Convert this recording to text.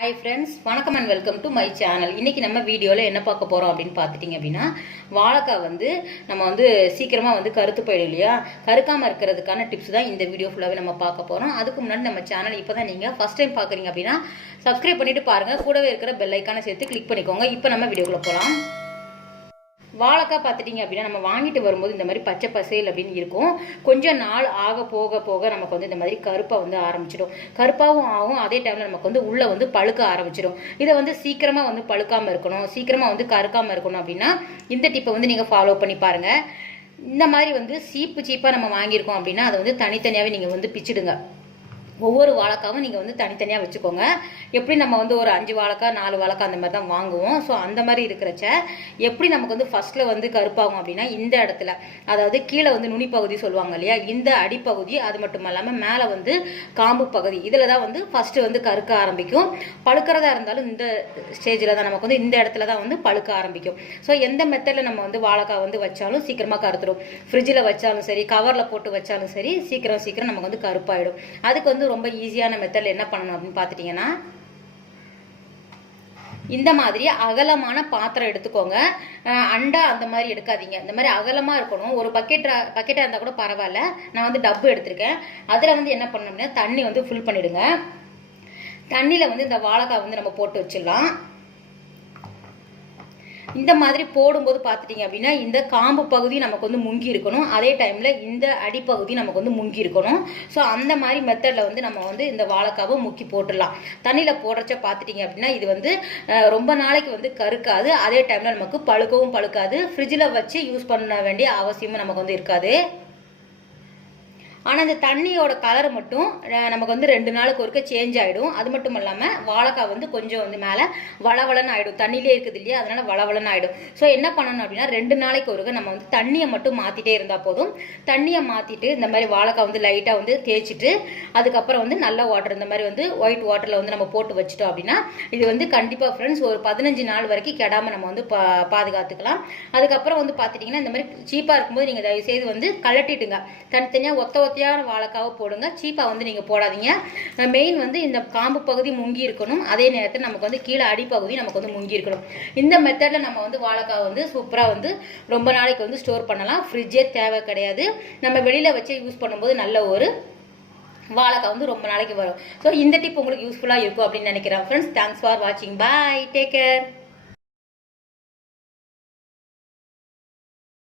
Hi friends வணக்கம் and welcome to my channel இன்றைக்கி நம்ம வீடியோவில் என்ன பார்க்க போகிறோம் அப்படின்னு பார்த்துட்டிங்க அப்படின்னா வாழைக்காய் வந்து நம்ம வந்து சீக்கிரமாக வந்து கருத்து போயிடும் இல்லையா? கருக்காமல் இருக்கிறதுக்கான டிப்ஸ் தான் இந்த வீடியோ ஃபுல்லாகவே நம்ம பார்க்க போகிறோம் அதுக்கு முன்னாடி நம்ம சேனல் இப்போ தான் நீங்கள் ஃபஸ்ட் டைம் பார்க்குறீங்க அப்படின்னா சப்ஸ்கிரைப் பண்ணிவிட்டு பாருங்கள் கூடவே இருக்கிற பெல் ஐக்கானை சேர்த்து கிளிக் பண்ணிக்கோங்க. இப்போ நம்ம வீடியோக்குள்ளே போகலாம் வாழைக்காய் பார்த்துட்டிங்க அப்படின்னா நம்ம வாங்கிட்டு வரும்போது இந்த மாதிரி பச்சை பசேல் அப்படின்னு இருக்கும். கொஞ்சம் நாள் ஆக போக போக நமக்கு வந்து இந்த மாதிரி கருப்பாக வந்து ஆரம்பிச்சிடும். கருப்பாகவும் ஆகும். அதே டைமில் நமக்கு வந்து உள்ளே வந்து பழுக்க ஆரம்பிச்சிடும். இதை வந்து சீக்கிரமாக வந்து பழுக்காமல் இருக்கணும். சீக்கிரமாக வந்து கருக்காமல் இருக்கணும் அப்படின்னா இந்த டிப்பை வந்து நீங்கள் ஃபாலோ பண்ணி பாருங்கள் இந்த மாதிரி வந்து சீப்பு சீப்பாக நம்ம வாங்கியிருக்கோம் அப்படின்னா அதை வந்து தனித்தனியாகவே நீங்கள் வந்து பிச்சிடுங்க. ஒவ்வொரு வாழைக்காவும் நீங்கள் வந்து தனித்தனியாக வச்சுக்கோங்க. எப்படி நம்ம வந்து ஒரு அஞ்சு வாழைக்காய் நாலு வாழைக்காய் அந்த மாதிரி தான் வாங்குவோம். ஸோ அந்த மாதிரி இருக்கிறச்ச எப்படி நமக்கு வந்து ஃபர்ஸ்ட்டில் வந்து கருப்பாகும் அப்படின்னா இந்த இடத்துல அதாவது கீழே வந்து நுனிப்பகுதி சொல்லுவாங்க இல்லையா? இந்த அடிப்பகுதி அது மட்டும் இல்லாமல் மேலே வந்து காம்பு பகுதி இதில் தான் வந்து ஃபஸ்ட்டு வந்து கருக்க ஆரம்பிக்கும். பழுக்கிறதா இருந்தாலும் இந்த ஸ்டேஜில் தான் நமக்கு வந்து இந்த இடத்துல தான் வந்து பழுக்க ஆரம்பிக்கும். ஸோ எந்த மெத்தடில் நம்ம வந்து வாழைக்காய் வந்து வச்சாலும் சீக்கிரமாக கருத்துரும். ஃப்ரிட்ஜில் வச்சாலும் சரி கவரில் போட்டு வச்சாலும் சரி சீக்கிரம் சீக்கிரம் நமக்கு வந்து கருப்பாயிடும். அதுக்கு வந்து ரொம்ப ஈஸியான மெத்தடில் என்ன பண்ணணும் அப்படின்னு பார்த்துட்டிங்கன்னா இந்த மாதிரி அகலமான பாத்திரம் எடுத்துக்கோங்க. அண்டா அந்த மாதிரி எடுக்காதீங்க. இந்த மாதிரி அகலமாக இருக்கணும். ஒரு பக்கெட் பக்கெட்டாக இருந்தால் கூட பரவாயில்ல. நான் வந்து டப்பு எடுத்திருக்கேன். அதில் வந்து என்ன பண்ணோம்னா தண்ணி வந்து ஃபில் பண்ணிவிடுங்க தண்ணியில் வந்து இந்த வாழைக்காய் வந்து நம்ம போட்டு வச்சிடலாம். இந்த மாதிரி போடும்போது பார்த்துட்டிங்க அப்படின்னா இந்த காம்பு பகுதி நமக்கு வந்து முங்கி இருக்கணும். அதே டைமில் இந்த அடிப்பகுதி நமக்கு வந்து முங்கி இருக்கணும். ஸோ அந்த மாதிரி மெத்தடில் வந்து நம்ம வந்து இந்த வாழைக்காவை முக்கி போட்டுடலாம். தண்ணியில் போடுறச்ச பார்த்துட்டிங்க அப்படின்னா இது வந்து ரொம்ப நாளைக்கு வந்து கருக்காது. அதே டைமில் நமக்கு பழுக்கவும் பழுக்காது. ஃப்ரிட்ஜில் வச்சு யூஸ் பண்ண வேண்டிய அவசியமும் நமக்கு வந்து இருக்காது. ஆனால் இந்த தண்ணியோட கலர் மட்டும் நமக்கு வந்து ரெண்டு நாளுக்கு ஒருக்க சேஞ்ச் ஆகிடும் அது மட்டும் இல்லாமல் வாழைக்காய் வந்து கொஞ்சம் வந்து மேலே வளவளன்னு ஆகிடும் தண்ணியிலே இருக்குது இல்லையா? அதனால் வளவளன்னு ஆகிடும் ஸோ என்ன பண்ணணும் அப்படின்னா ரெண்டு நாளைக்கு ஒருக்க நம்ம வந்து தண்ணியை மட்டும் மாற்றிட்டே இருந்தால் போதும். தண்ணியை மாற்றிட்டு இந்த மாதிரி வாழைக்காய் வந்து லைட்டாக வந்து தேய்ச்சிட்டு அதுக்கப்புறம் வந்து நல்ல வாட்டர் இந்த மாதிரி வந்து ஒயிட் வாட்டரில் வந்து நம்ம போட்டு வச்சிட்டோம் அப்படின்னா இது வந்து கண்டிப்பாக ஃப்ரெண்ட்ஸ் ஒரு பதினஞ்சு நாள் வரைக்கும் கெடாமல் நம்ம வந்து பா பாதுகாத்துக்கலாம். அதுக்கப்புறம் வந்து பார்த்துட்டிங்கன்னா இந்த மாதிரி சீப்பாக இருக்கும்போது நீங்கள் தயவுசெய்து வந்து கலட்டிட்டுங்க தனித்தனியாக ஒத்த ஒத்தையான வாழைக்காவை போடுங்க. சீப்பாக வந்து நீங்கள் போடாதீங்க. மெயின் வந்து இந்த காம்பு பகுதி முங்கி இருக்கணும். அதே நேரத்தில் நமக்கு வந்து கீழே அடிப்பகுதி நமக்கு வந்து முங்கி இருக்கணும். இந்த மெத்தடில் நம்ம வந்து வாழைக்காய் வந்து சூப்பராக வந்து ரொம்ப நாளைக்கு வந்து ஸ்டோர் பண்ணலாம். ஃப்ரிட்ஜே தேவை கிடையாது. நம்ம வெளியில் வச்சு யூஸ் பண்ணும்போது நல்ல ஒரு வாழைக்காய் வந்து ரொம்ப நாளைக்கு வரும். ஸோ இந்த டிப் உங்களுக்கு யூஸ்ஃபுல்லாக இருக்கும் அப்படின்னு நினைக்கிறேன். ஃப்ரெண்ட்ஸ் தேங்க்ஸ் ஃபார் வாட்சிங் பாய் டேக் கேர்